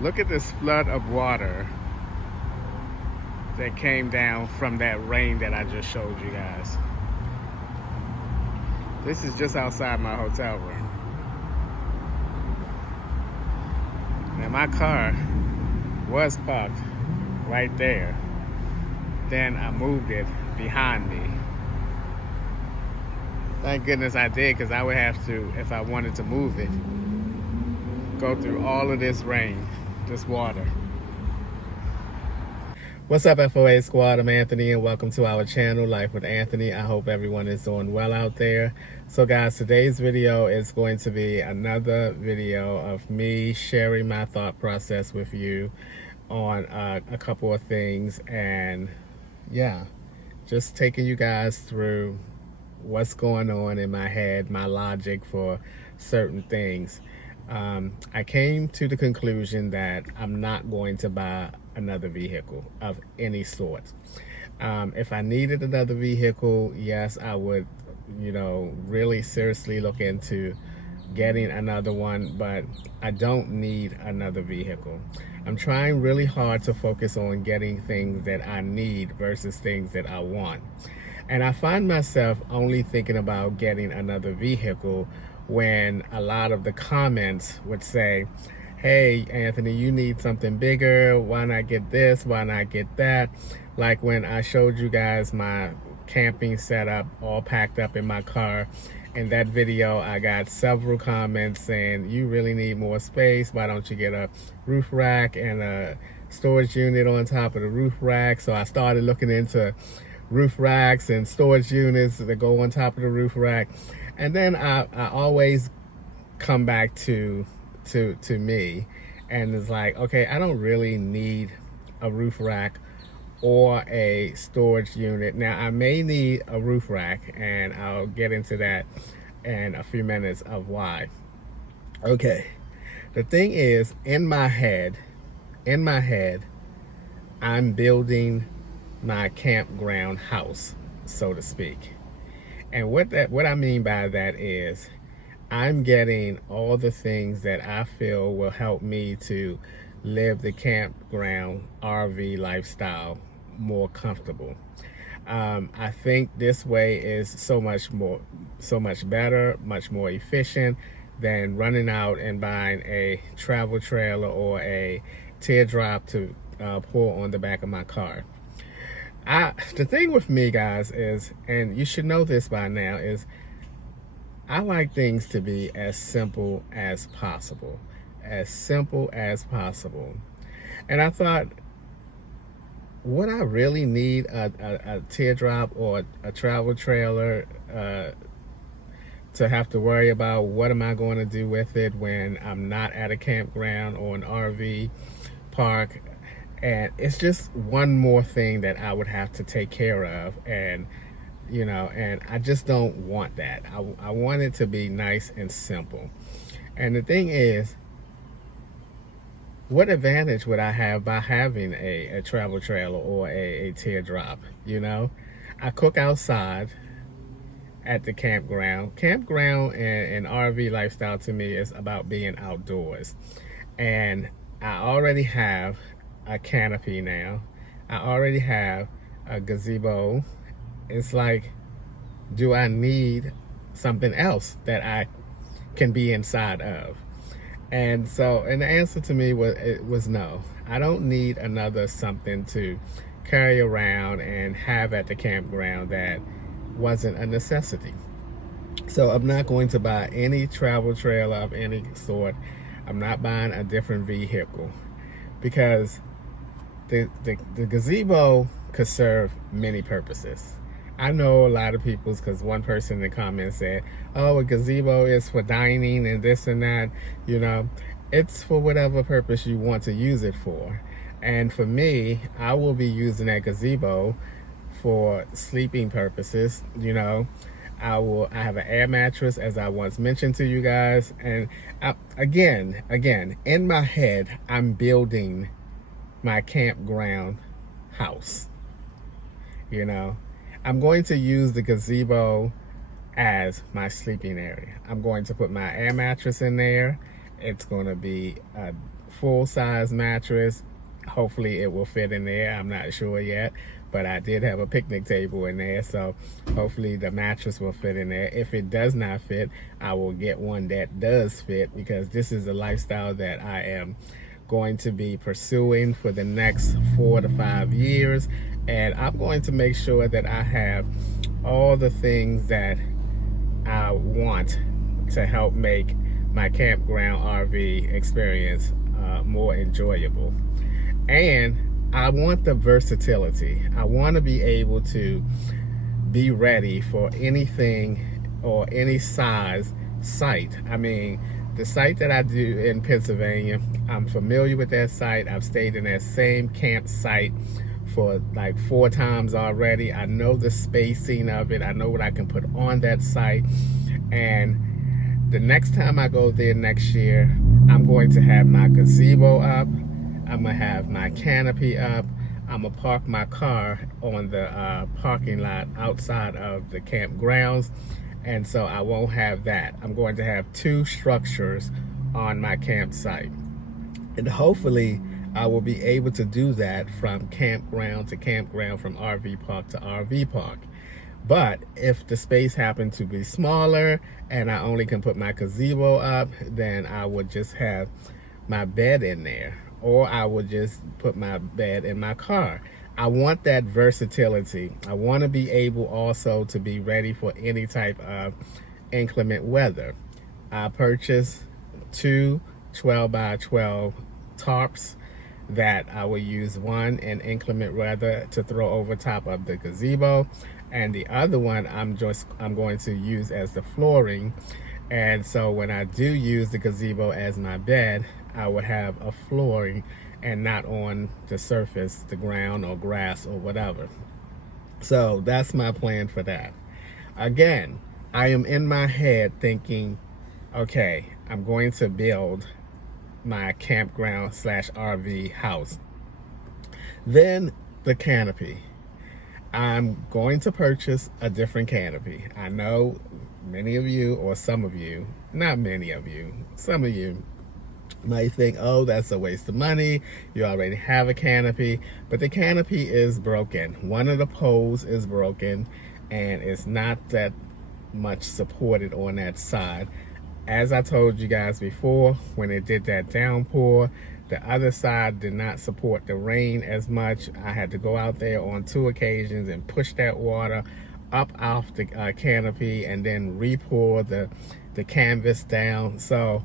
Look at this flood of water that came down from that rain that I just showed you guys. This is just outside my hotel room. Now my car was parked right there. Then I moved it behind me. Thank goodness I did, because I would have to, if I wanted to move it, go through all of this rain, this water. What's up, FOA squad? I'm Anthony and welcome to our channel, Life with Anthony. I hope everyone is doing well out there. So guys, today's video is going to be another video of me sharing my thought process with you on a couple of things, and yeah, just taking you guys through what's going on in my head, my logic for certain things. I came to the conclusion that I'm not going to buy another vehicle of any sort. If I needed another vehicle, yes, I would, really seriously look into getting another one, but I don't need another vehicle. I'm trying really hard to focus on getting things that I need versus things that I want. And I find myself only thinking about getting another vehicle when a lot of the comments would say, hey, Anthony, you need something bigger. Why not get this? Why not get that? Like when I showed you guys my camping setup all packed up in my car. In that video, I got several comments saying, you really need more space. Why don't you get a roof rack and a storage unit on top of the roof rack? So I started looking into roof racks and storage units that go on top of the roof rack. And then I always come back to me, and it's like, okay, I don't really need a roof rack or a storage unit. Now I may need a roof rack, and I'll get into that in a few minutes of why. Okay, the thing is, in my head, I'm building my campground house, so to speak. And what I mean by that is I'm getting all the things that I feel will help me to live the campground RV lifestyle more comfortable. I think this way is so much better, much more efficient than running out and buying a travel trailer or a teardrop to pull on the back of my car. The thing with me, guys, is, and you should know this by now, is I like things to be as simple as possible. As simple as possible. And I thought, would I really need a teardrop or a travel trailer to have to worry about what am I going to do with it when I'm not at a campground or an RV park? And it's just one more thing that I would have to take care of, and and I just don't want that. I want it to be nice and simple. And the thing is, what advantage would I have by having a travel trailer or a teardrop? I cook outside at the campground. Campground and RV lifestyle to me is about being outdoors. And I already have a canopy now. I already have a gazebo. It's like, do I need something else that I can be inside of? And the answer to me was no. I don't need another something to carry around and have at the campground that wasn't a necessity. So I'm not going to buy any travel trailer of any sort. I'm not buying a different vehicle, because the gazebo could serve many purposes. I know a lot of people, because one person in the comments said, oh, a gazebo is for dining and this and that. It's for whatever purpose you want to use it for. And for me, I will be using that gazebo for sleeping purposes. I have an air mattress, as I once mentioned to you guys. And again, in my head, I'm building my campground house. I'm going to use the gazebo as my sleeping area. I'm going to put my air mattress in there. It's going to be full-size mattress. Hopefully it will fit in there. I'm not sure yet, but I did have a picnic table in there, so hopefully the mattress will fit in there. If it does not fit, I will get one that does fit, because this is a lifestyle that I am going to be pursuing for the next 4 to 5 years, and I'm going to make sure that I have all the things that I want to help make my campground RV experience more enjoyable. And I want the versatility. I want to be able to be ready for anything or any size site. I mean, the site that I do in Pennsylvania, I'm familiar with that site. I've stayed in that same campsite for like 4 times already. I know the spacing of it. I know what I can put on that site. And the next time I go there next year, I'm going to have my gazebo up. I'm gonna have my canopy up. I'm gonna park my car on the parking lot outside of the campgrounds, and so I won't have that. I'm going to have 2 structures on my campsite, and hopefully I will be able to do that from campground to campground, from RV park to RV park. But if the space happens to be smaller and I only can put my gazebo up, then I would just have my bed in there, or I would just put my bed in my car. I want that versatility. I want to be able also to be ready for any type of inclement weather. I purchased 2 12 by 12 tarps that I will use, one in inclement weather to throw over top of the gazebo, and the other one I'm going to use as the flooring. And so when I do use the gazebo as my bed, I will have a flooring and not on the surface, the ground or grass or whatever. So that's my plan for that. Again, I am in my head thinking, okay, I'm going to build my campground slash RV house. Then the canopy. I'm going to purchase a different canopy. I know many of you, or some of you, not many of you, some of you might think, oh, that's a waste of money. You already have a canopy. But the canopy is broken. One of the poles is broken, and it's not that much supported on that side. As I told you guys before, when it did that downpour, the other side did not support the rain as much. I had to go out there on 2 occasions and push that water up off the canopy and then re-pour the canvas down. So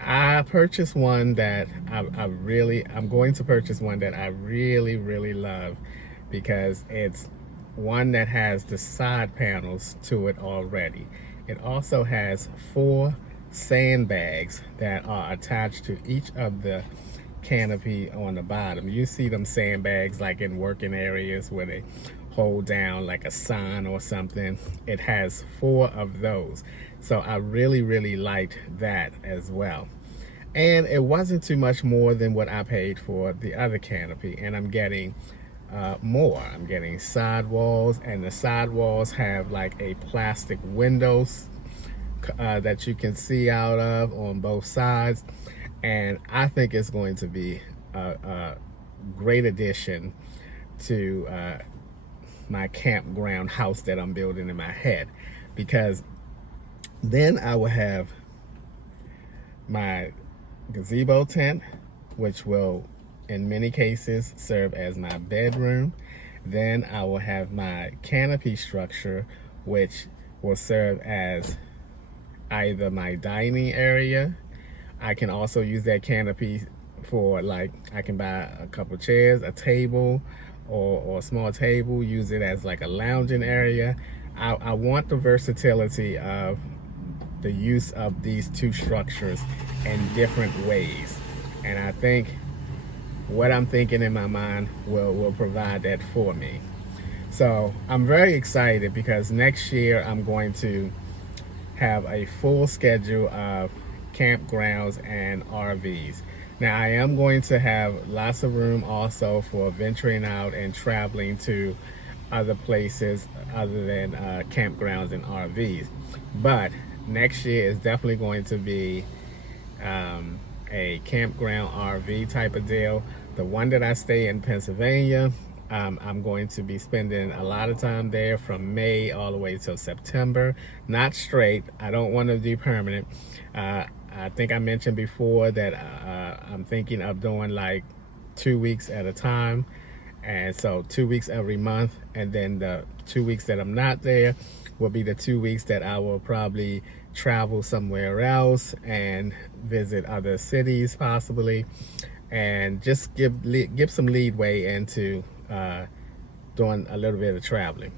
I purchased one that I'm going to purchase one that I really, really love, because it's one that has the side panels to it already. It also has 4 sandbags that are attached to each of the canopy on the bottom. You see them sandbags like in working areas where they hold down like a sign or something. It has 4 of those. So I really, really liked that as well. And it wasn't too much more than what I paid for the other canopy. And I'm getting more. I'm getting sidewalls, and the sidewalls have like a plastic windows that you can see out of on both sides. And I think it's going to be a great addition to my campground house that I'm building in my head, because then I will have my gazebo tent, which will in many cases serve as my bedroom. Then I will have my canopy structure, which will serve as either my dining area. I can also use that canopy for, like, I can buy a couple chairs, a table, or a small table, use it as like a lounging area. I want the versatility of the use of these 2 structures in different ways. And I think what I'm thinking in my mind will provide that for me. So I'm very excited, because next year I'm going to have a full schedule of campgrounds and RVs. Now I am going to have lots of room also for venturing out and traveling to other places other than campgrounds and RVs. But next year is definitely going to be a campground RV type of deal. The one that I stay in Pennsylvania, I'm going to be spending a lot of time there from May all the way till September. Not straight. I don't want to do permanent. I think I mentioned before that I'm thinking of doing like 2 weeks at a time. And so 2 weeks every month. And then the 2 weeks that I'm not there will be the 2 weeks that I will probably travel somewhere else and visit other cities possibly, and just give some leadway into doing a little bit of traveling.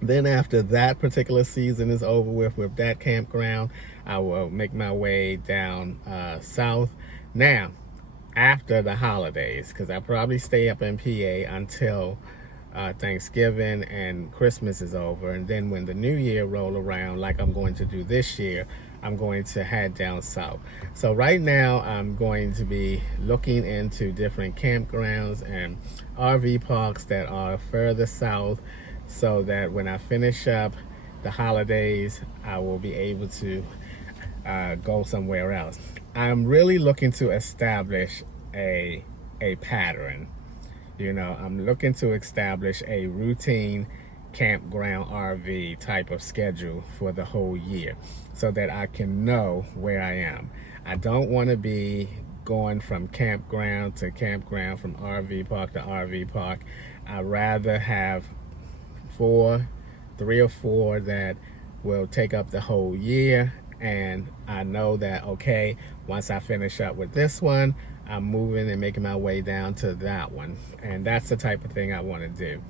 Then after that particular season is over with that campground, I will make my way down south. Now, after the holidays, because I probably stay up in PA until Thanksgiving and Christmas is over, and then when the new year roll around, like I'm going to do this year, I'm going to head down south. So right now I'm going to be looking into different campgrounds and RV parks that are further south, so that when I finish up the holidays, I will be able to go somewhere else. I'm really looking to establish a pattern. You know, I'm looking to establish a routine campground RV type of schedule for the whole year, so that I can know where I am. I don't want to be going from campground to campground, from RV park to RV park. I'd rather have 3 or 4 that will take up the whole year, and I know that, okay, once I finish up with this one, I'm moving and making my way down to that one. And that's the type of thing I want to do.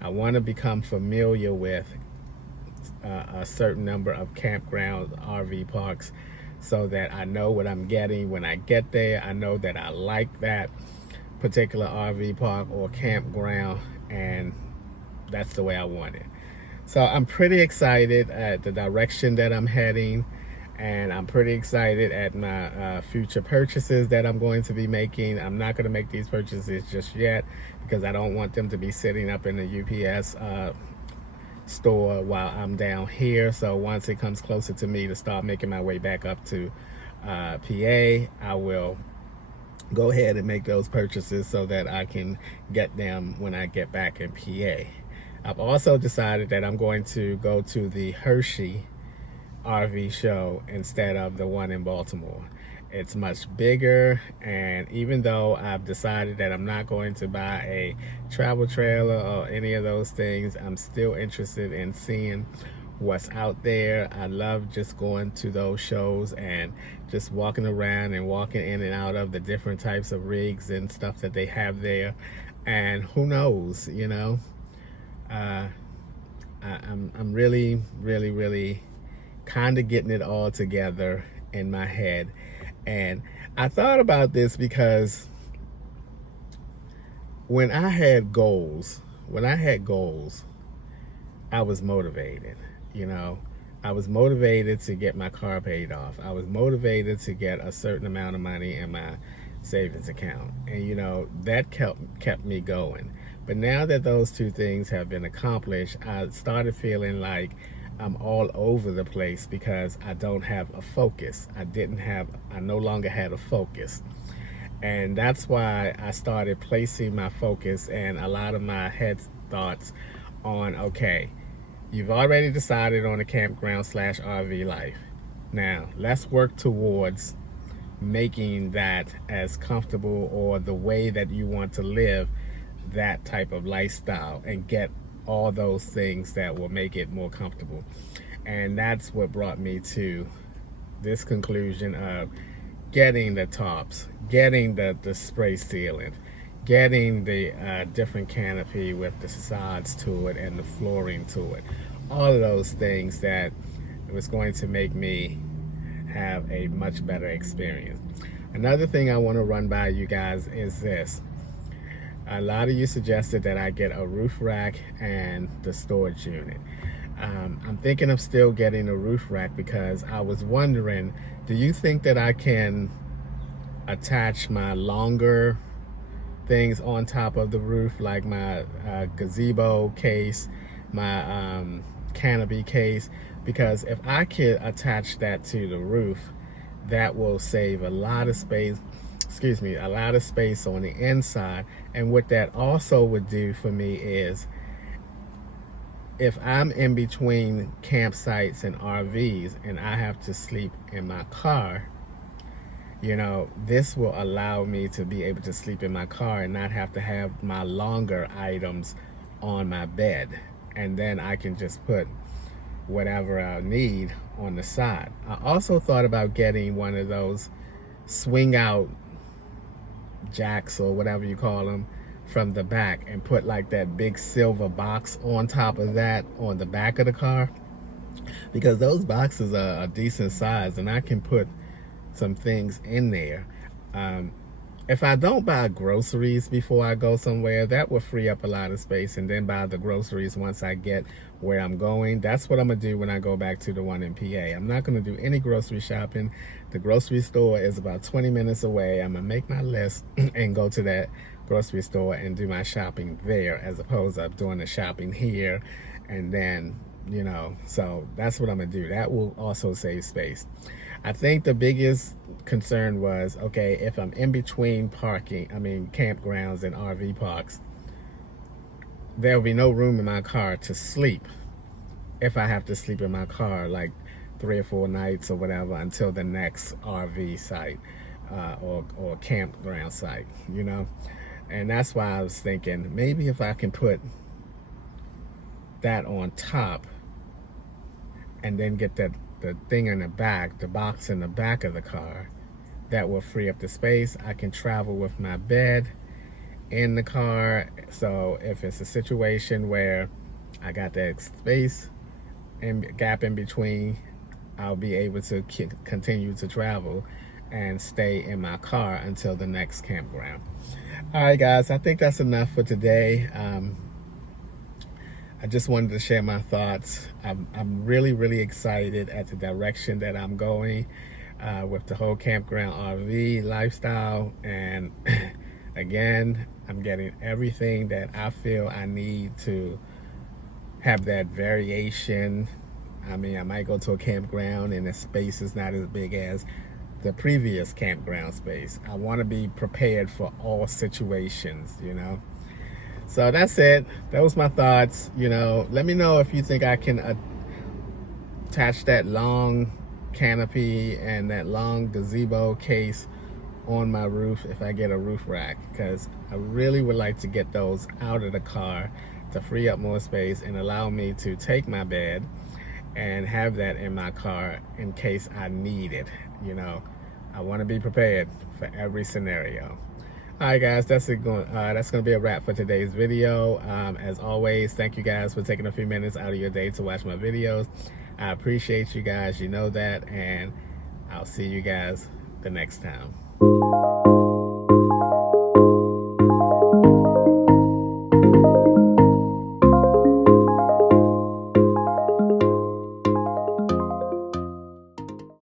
I want to become familiar with a certain number of campground RV parks, so that I know what I'm getting when I get there. I know that I like that particular RV park or campground, and that's the way I want it. So I'm pretty excited at the direction that I'm heading, and I'm pretty excited at my future purchases that I'm going to be making. I'm not going to make these purchases just yet, because I don't want them to be sitting up in the UPS store while I'm down here. So once it comes closer to me to start making my way back up to PA, I will go ahead and make those purchases so that I can get them when I get back in PA. I've also decided that I'm going to go to the Hershey RV show instead of the one in Baltimore. It's much bigger, and even though I've decided that I'm not going to buy a travel trailer or any of those things, I'm still interested in seeing what's out there. I love just going to those shows and just walking around and walking in and out of the different types of rigs and stuff that they have there. And who knows, you know, I'm really kind of getting it all together in my head. And I thought about this because when I had goals, I was motivated. You know, I was motivated to get my car paid off. I was motivated to get a certain amount of money in my savings account. And, you know, that kept me going. But now that those two things have been accomplished, I started feeling like I'm all over the place because I don't have a focus. I no longer had a focus. And that's why I started placing my focus and a lot of my head thoughts on, okay, you've already decided on a campground / RV life. Now, let's work towards making that as comfortable, or the way that you want to live that type of lifestyle, and get all those things that will make it more comfortable. And that's what brought me to this conclusion of getting the tops, getting the spray sealant, getting the different canopy with the sides to it and the flooring to it. All of those things that was going to make me have a much better experience. Another thing I want to run by you guys is this. A lot of you suggested that I get a roof rack and the storage unit. I'm thinking of still getting a roof rack because I was wondering, do you think that I can attach my longer things on top of the roof, like my gazebo case, my canopy case? Because if I could attach that to the roof, that will save a lot of space, excuse me, a lot of space on the inside. And what that also would do for me is, if I'm in between campsites and RVs and I have to sleep in my car, this will allow me to be able to sleep in my car and not have to have my longer items on my bed. And then I can just put whatever I need on the side. I also thought about getting one of those swing out jacks, or whatever you call them, from the back, and put like that big silver box on top of that on the back of the car, because those boxes are a decent size and I can put some things in there. If I don't buy groceries before I go somewhere, that will free up a lot of space, and then buy the groceries once I get where I'm going. That's what I'm gonna do when I go back to the one in PA. I'm not gonna do any grocery shopping. The grocery store is about 20 minutes away. I'm gonna make my list and go to that grocery store and do my shopping there, as opposed to doing the shopping here. And then, so that's what I'm gonna do. That will also save space. I think the biggest concern was, okay, if I'm in between campgrounds and RV parks, there'll be no room in my car to sleep if I have to sleep in my car like 3 or 4 nights or whatever until the next RV site or campground site, And that's why I was thinking, maybe if I can put that on top and then get the thing in the back, the box in the back of the car, that will free up the space. I can travel with my bed in the car. So if it's a situation where I got that space and gap in between, I'll be able to continue to travel and stay in my car until the next campground. All right, guys, I think that's enough for today. I just wanted to share my thoughts. I'm really, really excited at the direction that I'm going with the whole campground RV lifestyle. And again, I'm getting everything that I feel I need to have that variation. I might go to a campground and the space is not as big as the previous campground space. I want to be prepared for all situations, So that's it. That was my thoughts. Let me know if you think I can attach that long canopy and that long gazebo case on my roof if I get a roof rack, because I really would like to get those out of the car to free up more space and allow me to take my bed and have that in my car in case I need it. I want to be prepared for every scenario. All right, guys, that's gonna be a wrap for today's video. As always, thank you guys for taking a few minutes out of your day to watch my videos. I appreciate you guys, you know that, and I'll see you guys the next time.